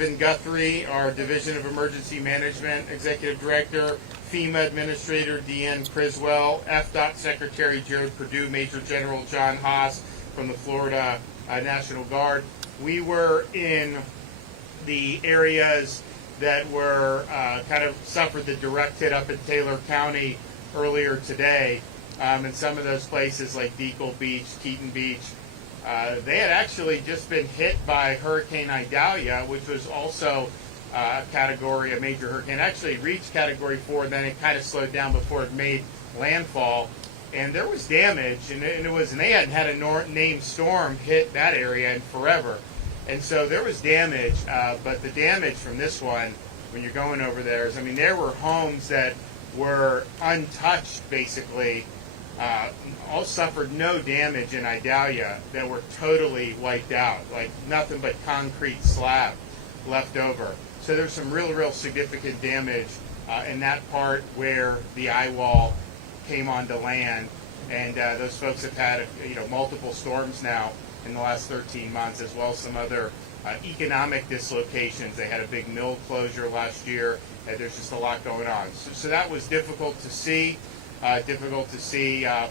Kevin Guthrie, our Division of Emergency Management Executive Director, FEMA Administrator Deanne Criswell, FDOT Secretary Jared Perdue, Major General John Haas from the Florida National Guard. We were in the areas that were kind of suffered the direct hit up in Taylor County earlier today. And some of those places like Deacle Beach, Keaton Beach, they had actually just been hit by Hurricane Idalia, which was also a major hurricane. It actually reached Category 4, and then it kind of slowed down before it made landfall. And there was damage, and they hadn't had a named storm hit that area in forever. And so there was damage, but the damage from this one, when you're going over there, is, there were homes that were untouched, basically, all suffered no damage in Idalia, that were totally wiped out, like nothing but concrete slab left over. So there's some real significant damage in that part where the eye wall came onto land, and those folks have had multiple storms now in the last 13 months, as well as some other economic dislocations. They had a big mill closure last year, and there's just a lot going on. So that was difficult to see.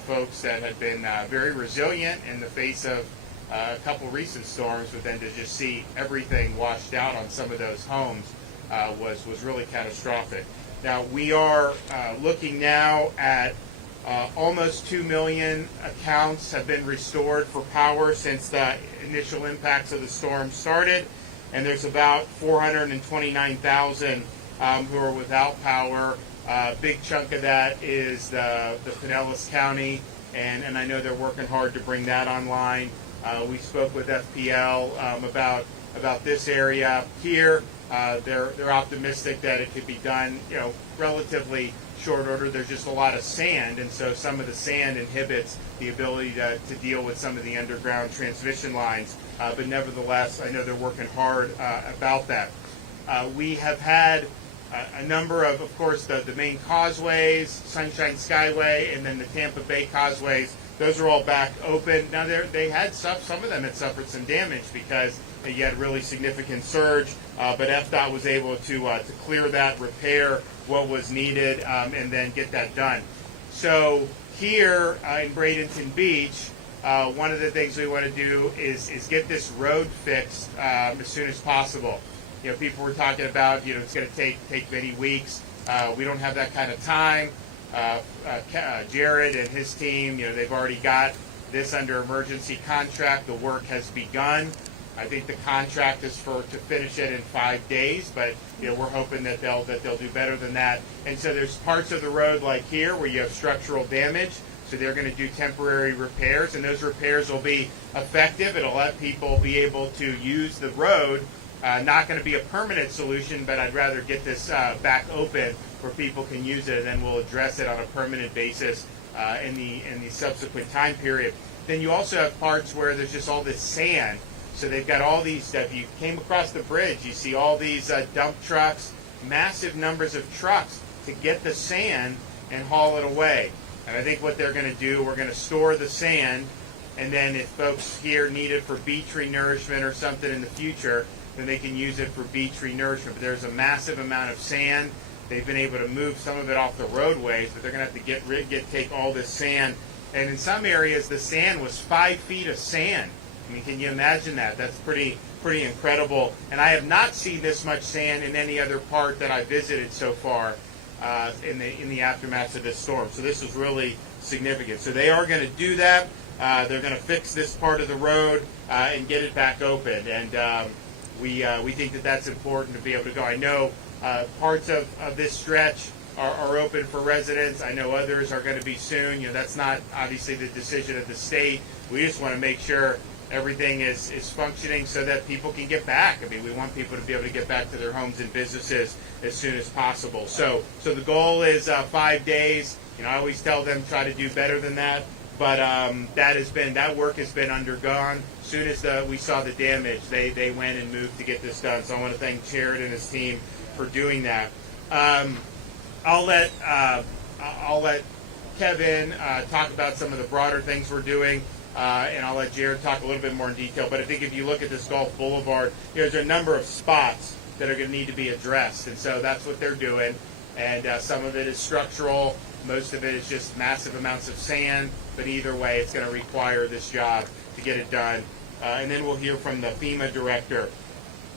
Folks that had been very resilient in the face of a couple recent storms, but then to just see everything washed out on some of those homes was really catastrophic. Now, we are looking now at almost 2 million accounts have been restored for power since the initial impacts of the storm started, and there's about 429,000 who are without power. A big chunk of that is the Pinellas County, and I know they're working hard to bring that online. We spoke with FPL about this area here. They're optimistic that it could be done, relatively short order. There's just a lot of sand, and so some of the sand inhibits the ability to deal with some of the underground transmission lines. But nevertheless, I know they're working hard about that. We have had a number of course, the main causeways, Sunshine Skyway, and then the Tampa Bay causeways. Those are all back open. Now, they had some of them had suffered some damage because you had a really significant surge, but FDOT was able to clear that, repair what was needed, and then get that done. So here in Bradenton Beach, one of the things we want to do is get this road fixed as soon as possible. People were talking about, it's going to take many weeks. We don't have that kind of time. Jared and his team, they've already got this under emergency contract. The work has begun. I think the contract is to finish it in 5 days, but we're hoping that they'll do better than that. And so there's parts of the road like here where you have structural damage. So they're going to do temporary repairs, and those repairs will be effective. It'll let people be able to use the road. Not going to be a permanent solution, but I'd rather get this back open where people can use it, and then we'll address it on a permanent basis in the subsequent time period. Then you also have parts where there's just all this sand. So they've got all these, if you came across the bridge, you see all these dump trucks, massive numbers of trucks to get the sand and haul it away. And I think what they're going to do, we're going to store the sand, and then if folks here need it for beach renourishment or something in the future, then they can use it for beach renourishment. But there's a massive amount of sand. They've been able to move some of it off the roadways, but they're going to have to take all this sand. And in some areas, the sand was 5 feet of sand. Can you imagine that? That's pretty incredible. And I have not seen this much sand in any other part that I visited so far in the aftermath of this storm. So this is really significant. So they are going to do that. They're going to fix this part of the road and get it back open. And we think that that's important to be able to go. I know parts of this stretch are open for residents. I know others are going to be soon. That's not obviously the decision of the state. We just want to make sure everything is functioning so that people can get back. We want people to be able to get back to their homes and businesses as soon as possible. So the goal is 5 days. I always tell them try to do better than that. But that work has been undergone. As soon as we saw the damage, they went and moved to get this done. So I want to thank Jared and his team for doing that. I'll let Kevin talk about some of the broader things we're doing. And I'll let Jared talk a little bit more in detail. But I think if you look at this Gulf Boulevard, there's a number of spots that are going to need to be addressed. And so that's what they're doing. And some of it is structural. Most of it is just massive amounts of sand. But either way, it's going to require this job to get it done. And then we'll hear from the FEMA director.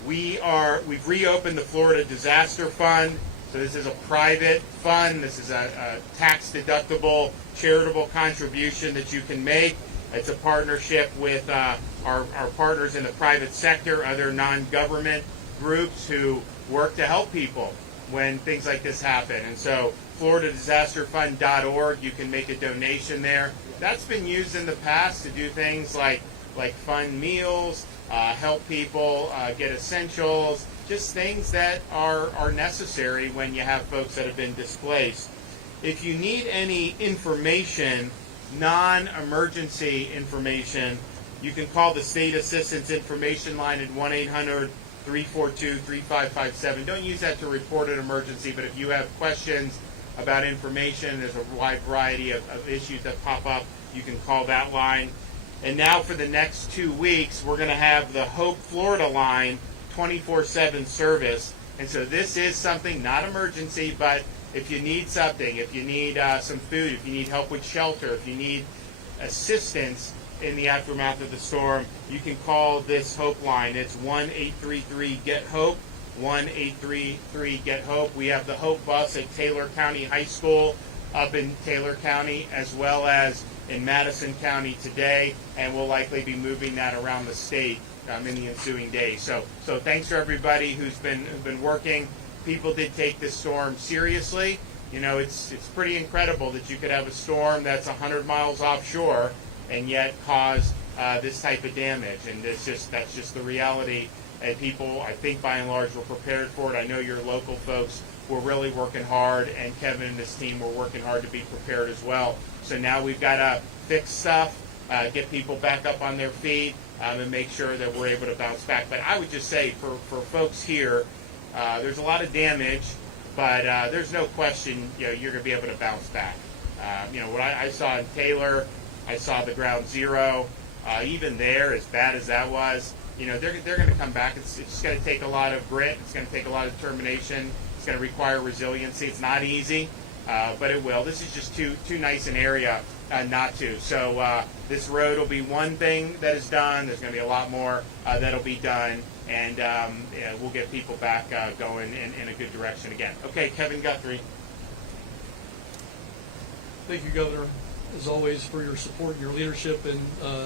We've reopened the Florida Disaster Fund. So this is a private fund. This is a tax-deductible charitable contribution that you can make. It's a partnership with our partners in the private sector, other non-government groups who work to help people when things like this happen. And so FloridaDisasterFund.org, you can make a donation there. That's been used in the past to do things like fund meals, help people get essentials, just things that are necessary when you have folks that have been displaced. If you need any information, non-emergency information, you can call the State Assistance Information Line at 1-800-342-3557. Don't use that to report an emergency, but if you have questions about information, there's a wide variety of issues that pop up, you can call that line. And now for the next 2 weeks, we're going to have the Hope Florida line 24/7 service. And so this is something, not emergency, but if you need something, if you need some food, if you need help with shelter, if you need assistance in the aftermath of the storm, you can call this Hope line. It's 1-833-GET-HOPE, 1-833-GET-HOPE. We have the Hope bus at Taylor County High School up in Taylor County, as well as in Madison County today, and we'll likely be moving that around the state in the ensuing days. So thanks to everybody who's been working. People did take this storm seriously. You know, it's pretty incredible that you could have a storm that's 100 miles offshore and yet cause this type of damage. And that's just the reality. And people, I think by and large, were prepared for it. I know your local folks were really working hard, and Kevin and his team were working hard to be prepared as well. So now we've got to fix stuff, get people back up on their feet, and make sure that we're able to bounce back. But I would just say for folks here, there's a lot of damage, but there's no question you're going to be able to bounce back. What I saw in Taylor, I saw the ground zero. Even there, as bad as that was, they're going to come back. It's just going to take a lot of grit. It's going to take a lot of determination. It's going to require resiliency. It's not easy, but it will. This is just too nice an area not to. So this road will be one thing that is done. There's going to be a lot more that'll be done, and we'll get people back going in a good direction again. Okay, Kevin Guthrie. Thank you, Governor, as always, for your support and your leadership in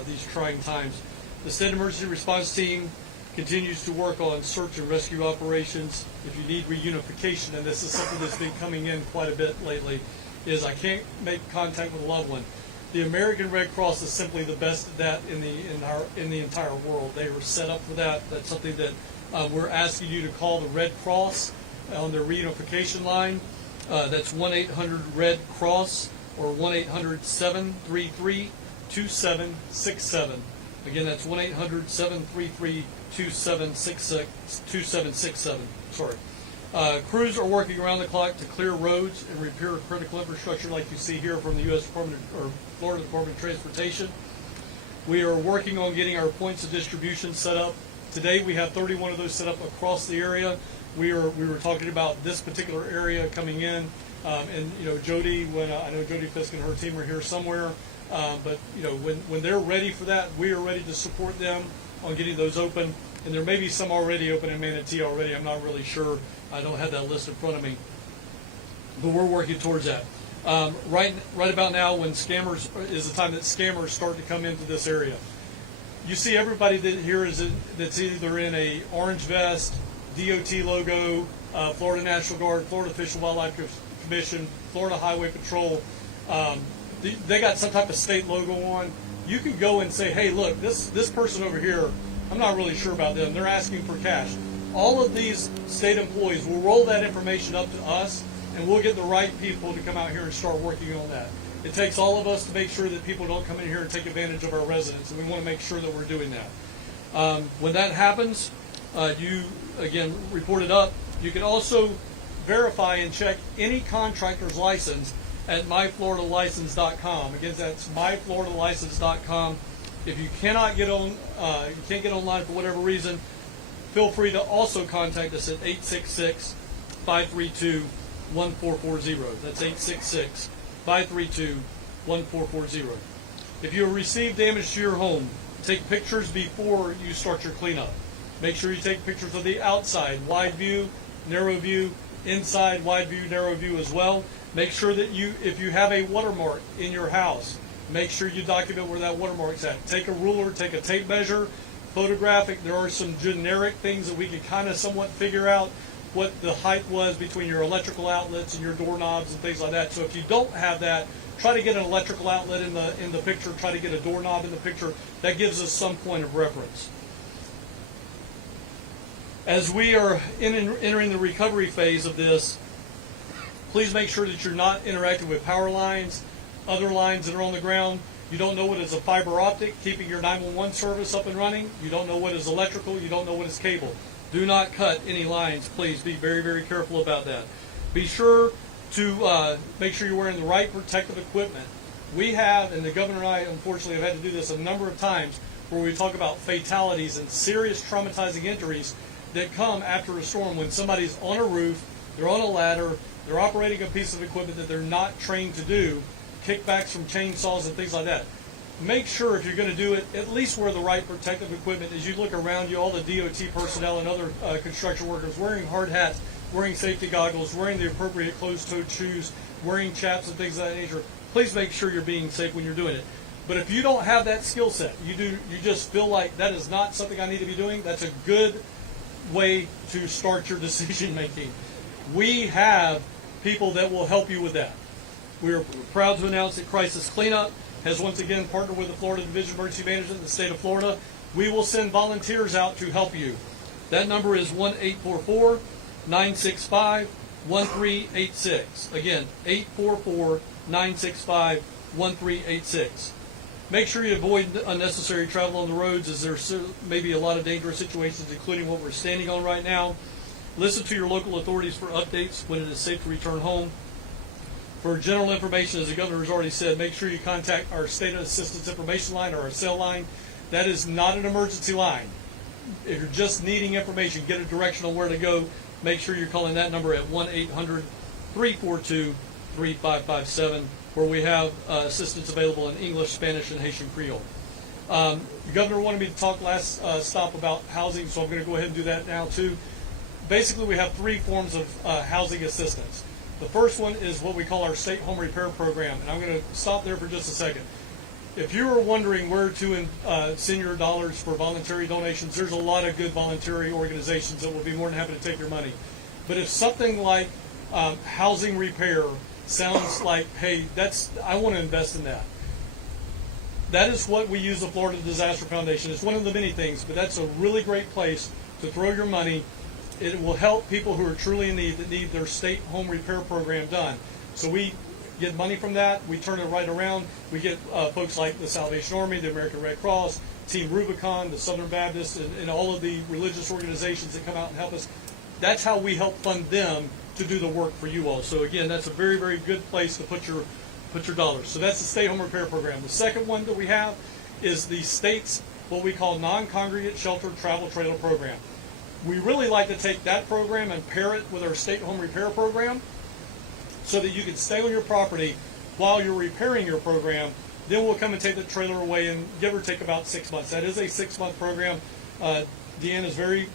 these trying times. The State Emergency Response Team continues to work on search and rescue operations. If you need reunification, and this is something that's been coming in quite a bit lately, is I can't make contact with a loved one. The American Red Cross is simply the best at that in the entire world. They were set up for that. That's something that we're asking you to call the Red Cross on their reunification line. That's 1-800-RED-CROSS or 1-800-733-2767. Again, that's 1-800-733-2767. Sorry. Crews are working around the clock to clear roads and repair critical infrastructure, like you see here from the U.S. Department or Florida Department of Transportation. We are working on getting our points of distribution set up. Today, we have 31 of those set up across the area. We were talking about this particular area coming in, and Jody, when I know Jody Fisk and her team are here somewhere. But when they're ready for that, we are ready to support them on getting those open. And there may be some already open in Manatee already. I'm not really sure. I don't have that list in front of me. But we're working towards that. Right about now, when scammers is the time that scammers start to come into this area. You see everybody that's either in a orange vest, DOT logo, Florida National Guard, Florida Fish and Wildlife Commission, Florida Highway Patrol. They got some type of state logo on. You can go and say, hey, look, this person over here, I'm not really sure about them. They're asking for cash. All of these state employees will roll that information up to us, and we'll get the right people to come out here and start working on that. It takes all of us to make sure that people don't come in here and take advantage of our residents, and we want to make sure that we're doing that. When that happens, you, again, report it up. You can also verify and check any contractor's license at myfloridalicense.com. Again, that's myfloridalicense.com. If you cannot get on, you can't get online for whatever reason, feel free to also contact us at 866-532-1440. That's 866-532-1440. If you receive damage to your home, take pictures before you start your cleanup. Make sure you take pictures of the outside, wide view, narrow view, inside, wide view, narrow view as well. Make sure that if you have a watermark in your house, make sure you document where that watermark's at. Take a ruler, take a tape measure, photographic. There are some generic things that we can kind of somewhat figure out what the height was between your electrical outlets and your doorknobs and things like that. So if you don't have that, try to get an electrical outlet in the picture, try to get a doorknob in the picture. That gives us some point of reference. As we are entering the recovery phase of this, please make sure that you're not interacting with power lines, other lines that are on the ground. You don't know what is a fiber optic, keeping your 911 service up and running. You don't know what is electrical. You don't know what is cable. Do not cut any lines. Please be very, very careful about that. Be sure to make sure you're wearing the right protective equipment. We have, and the governor and I unfortunately have had to do this a number of times, where we talk about fatalities and serious traumatizing injuries that come after a storm when somebody's on a roof, they're on a ladder, they're operating a piece of equipment that they're not trained to do, kickbacks from chainsaws and things like that. Make sure if you're going to do it, at least wear the right protective equipment. As you look around you, all the DOT personnel and other construction workers wearing hard hats, wearing safety goggles, wearing the appropriate closed-toed shoes, wearing chaps and things of that nature. Please make sure you're being safe when you're doing it. But if you don't have that skill set, you just feel like that is not something I need to be doing, that's a good way to start your decision making. We have people that will help you with that. We are proud to announce that Crisis Cleanup has once again partnered with the Florida Division of Emergency Management in the state of Florida. We will send volunteers out to help you. That number is 1-844-965-1386. Again, 844-965-1386. Make sure you avoid unnecessary travel on the roads, as there may be a lot of dangerous situations, including what we're standing on right now. Listen to your local authorities for updates when it is safe to return home. For general information, as the governor has already said, make sure you contact our State Assistance Information Line or our cell line. That is not an emergency line. If you're just needing information, get a direction on where to go, make sure you're calling that number at 1-800-342-3557, where we have assistance available in English, Spanish, and Haitian Creole. The governor wanted me to talk last stop about housing, so I'm going to go ahead and do that now too. Basically, we have three forms of housing assistance. The first one is what we call our state home repair program, and I'm going to stop there for just a second. If you are wondering where to send your dollars for voluntary donations, there's a lot of good voluntary organizations that will be more than happy to take your money. But if something like housing repair sounds like, hey, I want to invest in that. That is what we use the Florida Disaster Foundation. It's one of the many things, but that's a really great place to throw your money. It will help people who are truly in need, that need their state home repair program done. So we get money from that. We turn it right around. We get folks like the Salvation Army, the American Red Cross, Team Rubicon, the Southern Baptists, and all of the religious organizations that come out and help us. That's how we help fund them to do the work for you all. So again, that's a very, very good place to put your dollars. So that's the state home repair program. The second one that we have is the state's what we call non-congregate shelter travel trailer program. We really like to take that program and pair it with our state home repair program so that you can stay on your property while you're repairing your program. Then we'll come and take the trailer away and give or take about 6 months. That is a 6-month program. Deanne is very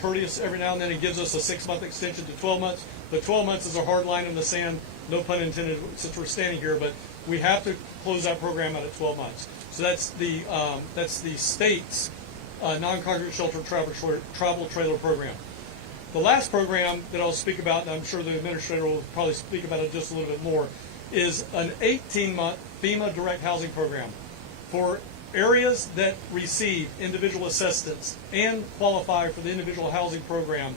courteous every now and then and gives us a 6-month extension to 12 months. But 12 months is a hard line in the sand, no pun intended, since we're standing here. But we have to close that program out at 12 months. So that's the state's non-congregate shelter travel trailer program. The last program that I'll speak about, and I'm sure the administrator will probably speak about it just a little bit more, is an 18-month FEMA direct housing program for areas that receive individual assistance and qualify for the individual housing program.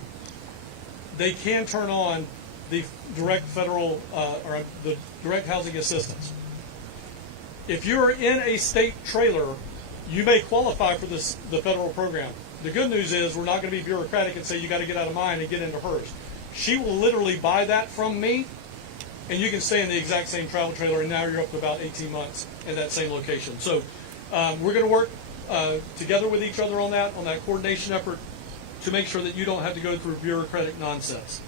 They can turn on the direct federal or the direct housing assistance. If you're in a state trailer, you may qualify for the federal program. The good news is we're not going to be bureaucratic and say you got to get out of mine and get into hers. She will literally buy that from me, and you can stay in the exact same travel trailer, and now you're up to about 18 months in that same location. So we're going to work together with each other on that coordination effort. to make sure that you don't have to go through bureaucratic nonsense.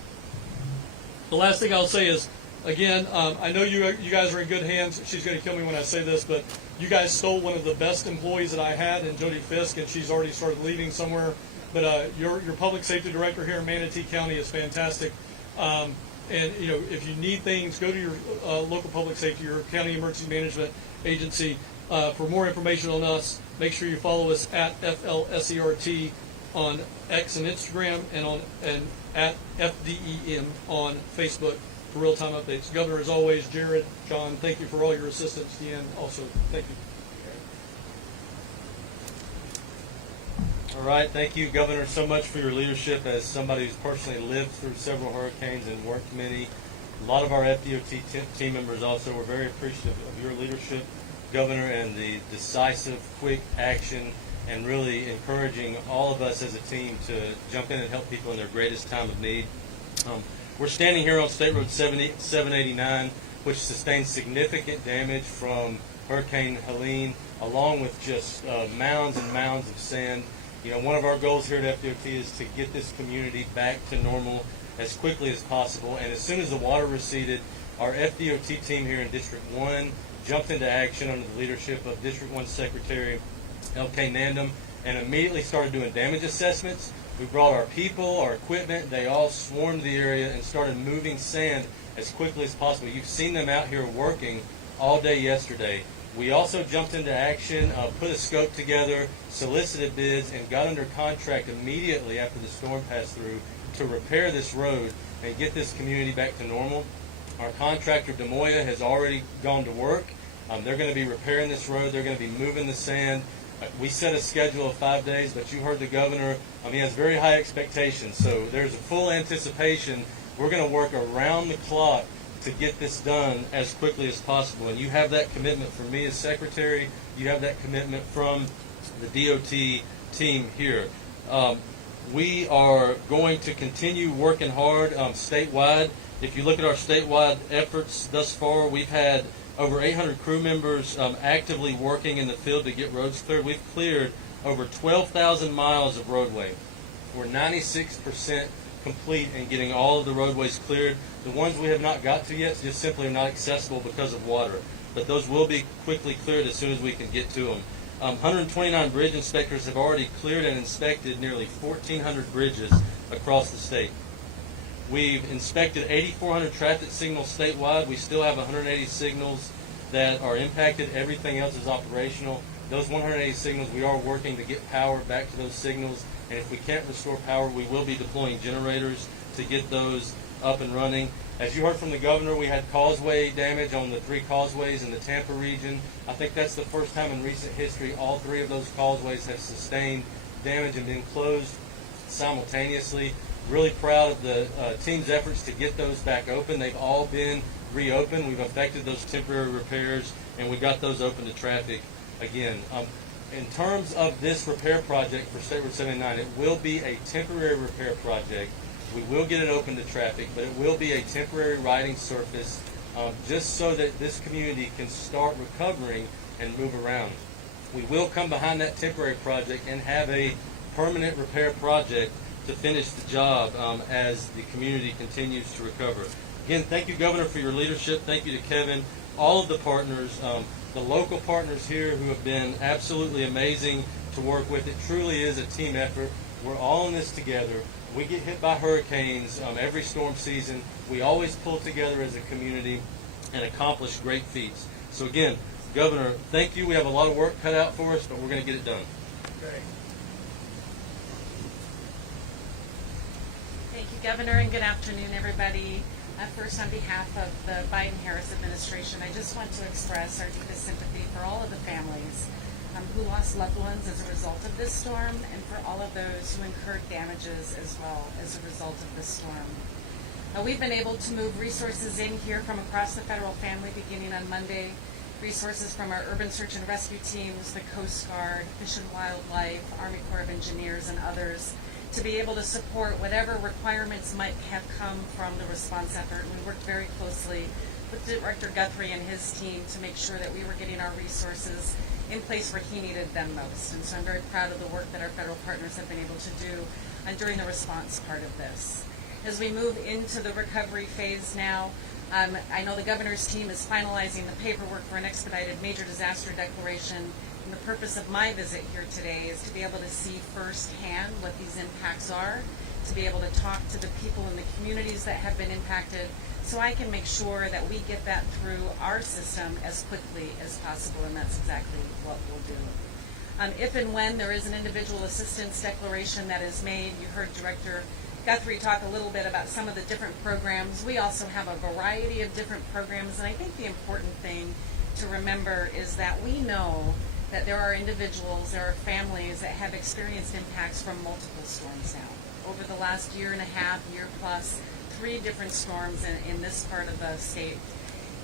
The last thing I'll say is, again, I know you guys are in good hands. She's going to kill me when I say this, but you guys stole one of the best employees that I had in Jody Fisk, and she's already started leaving somewhere. But your public safety director here in Manatee County is fantastic. And if you need things, go to your local public safety, your county emergency management agency. For more information on us, make sure you follow us at FLSERT on X and Instagram, and at FDEM on Facebook for real-time updates. Governor, as always, Jared, John, thank you for all your assistance. Deanne, also, thank you. All right, thank you, Governor, so much for your leadership as somebody who's personally lived through several hurricanes and worked many. A lot of our FDOT team members also were very appreciative of your leadership, Governor, and the decisive, quick action, and really encouraging all of us as a team to jump in and help people in their greatest time of need. We're standing here on State Road 789, which sustained significant damage from Hurricane Helene, along with just mounds and mounds of sand. One of our goals here at FDOT is to get this community back to normal as quickly as possible. And as soon as the water receded, our FDOT team here in District 1 jumped into action under the leadership of District 1 Secretary L.K. Nandum and immediately started doing damage assessments. We brought our people, our equipment, they all swarmed the area and started moving sand as quickly as possible. You've seen them out here working all day yesterday. We also jumped into action, put a scope together, solicited bids, and got under contract immediately after the storm passed through to repair this road and get this community back to normal. Our contractor, DeMoya, has already gone to work. They're going to be repairing this road. They're going to be moving the sand. We set a schedule of 5 days, but you heard the governor. He has very high expectations, so there's a full anticipation. We're going to work around the clock to get this done as quickly as possible. And you have that commitment from me as secretary. You have that commitment from the DOT team here. We are going to continue working hard statewide. If you look at our statewide efforts thus far, we've had over 800 crew members actively working in the field to get roads cleared. We've cleared over 12,000 miles of roadway. We're 96% complete in getting all of the roadways cleared. The ones we have not got to yet just simply are not accessible because of water. But those will be quickly cleared as soon as we can get to them. 129 bridge inspectors have already cleared and inspected nearly 1,400 bridges across the state. We've inspected 8,400 traffic signals statewide. We still have 180 signals that are impacted. Everything else is operational. Those 180 signals, we are working to get power back to those signals. And if we can't restore power, we will be deploying generators to get those up and running. As you heard from the governor, we had causeway damage on the 3 causeways in the Tampa region. I think that's the first time in recent history all 3 of those causeways have sustained damage and been closed simultaneously. Really proud of the team's efforts to get those back open. They've all been reopened. We've effected those temporary repairs, and we got those open to traffic again. In terms of this repair project for State Road 79, it will be a temporary repair project. We will get it open to traffic, but it will be a temporary riding surface just so that this community can start recovering and move around. We will come behind that temporary project and have a permanent repair project to finish the job as the community continues to recover. Again, thank you, Governor, for your leadership. Thank you to Kevin, all of the partners, the local partners here who have been absolutely amazing to work with. It truly is a team effort. We're all in this together. We get hit by hurricanes every storm season. We always pull together as a community and accomplish great feats. So again, Governor, thank you. We have a lot of work cut out for us, but we're going to get it done. Okay. Thank you, Governor, and good afternoon, everybody. First, on behalf of the Biden-Harris administration, I just want to express our deepest sympathy for all of the families who lost loved ones as a result of this storm, and for all of those who incurred damages as well as a result of this storm. We've been able to move resources in here from across the federal family beginning on Monday. Resources from our urban search and rescue teams, the Coast Guard, Fish and Wildlife, Army Corps of Engineers, and others, to be able to support whatever requirements might have come from the response effort. And we worked very closely with Director Guthrie and his team to make sure that we were getting our resources in place where he needed them most. And so I'm very proud of the work that our federal partners have been able to do. during the response part of this. As we move into the recovery phase now, I know the governor's team is finalizing the paperwork for an expedited major disaster declaration. And the purpose of my visit here today is to be able to see firsthand what these impacts are, to be able to talk to the people in the communities that have been impacted, so I can make sure that we get that through our system as quickly as possible, and that's exactly what we'll do. If and when there is an individual assistance declaration that is made, you heard Director Guthrie talk a little bit about some of the different programs. We also have a variety of different programs, and I think the important thing to remember is that we know that there are individuals, there are families that have experienced impacts from multiple storms now. Over the last year and a half, year plus, 3 different storms in this part of the state.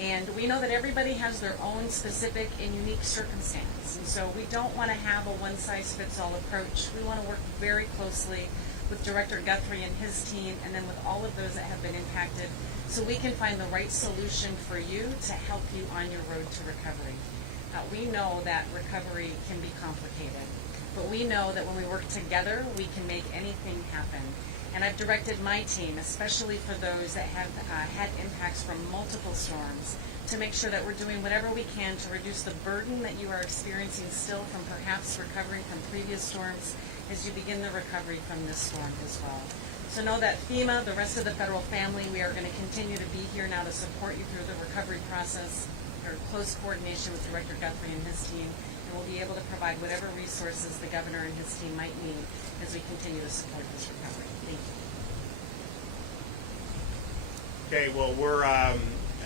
And we know that everybody has their own specific and unique circumstance. And so we don't want to have a one-size-fits-all approach. We want to work very closely with Director Guthrie and his team, and then with all of those that have been impacted, so we can find the right solution for you to help you on your road to recovery. We know that recovery can be complicated, but we know that when we work together, we can make anything happen. And I've directed my team, especially for those that have had impacts from multiple storms, to make sure that we're doing whatever we can to reduce the burden that you are experiencing still from perhaps recovering from previous storms as you begin the recovery from this storm as well. So know that FEMA, the rest of the federal family, we are going to continue to be here now to support you through the recovery process. We're in close coordination with Director Guthrie and his team, and we'll be able to provide whatever resources the governor and his team might need as we continue to support this recovery. Thank you. Okay, well, we're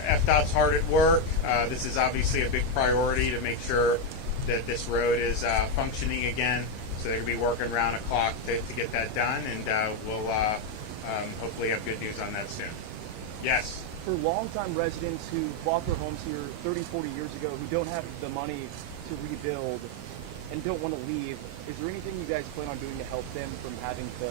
FDOT's hard at work. This is obviously a big priority to make sure that this road is functioning again. So they're going to be working around the clock to get that done, and we'll hopefully have good news on that soon. Yes? For longtime residents who bought their homes here 30, 40 years ago, who don't have the money to rebuild and don't want to leave, is there anything you guys plan on doing to help them from having to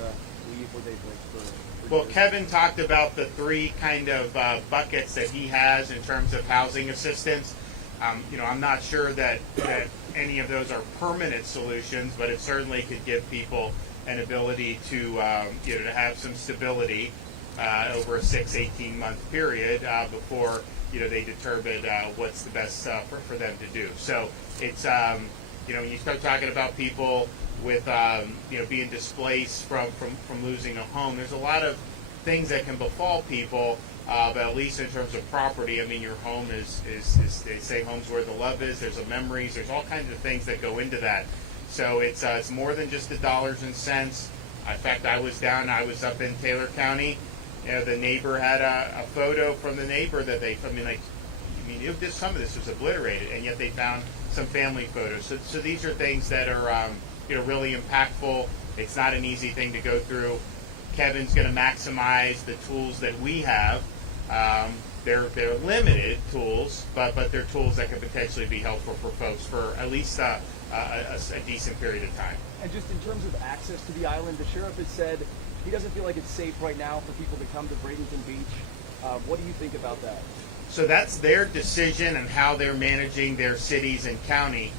leave where they've lived for Well, years? Kevin talked about the 3 kind of buckets that he has in terms of housing assistance. I'm not sure that any of those are permanent solutions, but it certainly could give people an ability to to have some stability over a 6-18 month period before they determine what's the best for them to do. So it's when you start talking about people with being displaced from losing a home, there's a lot of things that can befall people. But at least in terms of property, I mean, your home is they say home's where the love is. There's memories. There's all kinds of things that go into that. So it's more than just the dollars and cents. In fact, I was up in Taylor County. The neighbor had a photo from the neighbor that some of this was obliterated, and yet they found some family photos. So these are things that are really impactful. It's not an easy thing to go through. Kevin's going to maximize the tools that we have. They're limited tools, but they're tools that can potentially be helpful for folks for at least a decent period of time. And just in terms of access to the island, the sheriff has said he doesn't feel like it's safe right now for people to come to Bradenton Beach. What do you think about that? So that's their decision and how they're managing their cities and county.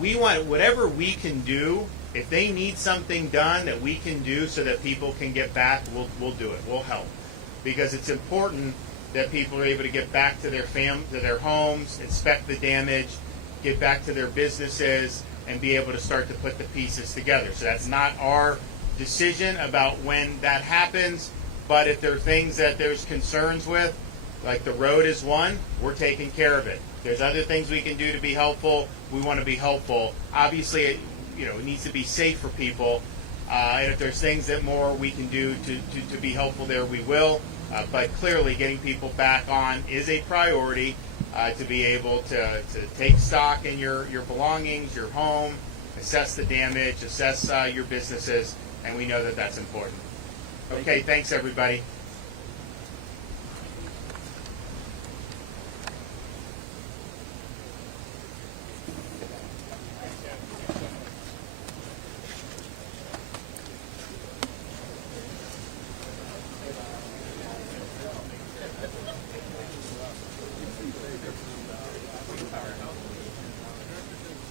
We want whatever we can do. If they need something done that we can do so that people can get back, we'll do it. We'll help, because it's important that people are able to get back to their homes, inspect the damage, get back to their businesses, and be able to start to put the pieces together. So that's not our decision about when that happens, but if there are things that there's concerns with, like the road is one, we're taking care of it. There's other things we can do to be helpful. We want to be helpful. Obviously, it needs to be safe for people. And if there's things that more we can do to be helpful there, we will. But clearly, getting people back on is a priority to be able to take stock in your belongings, your home, assess the damage, assess your businesses, and we know that that's important. Okay, thanks everybody.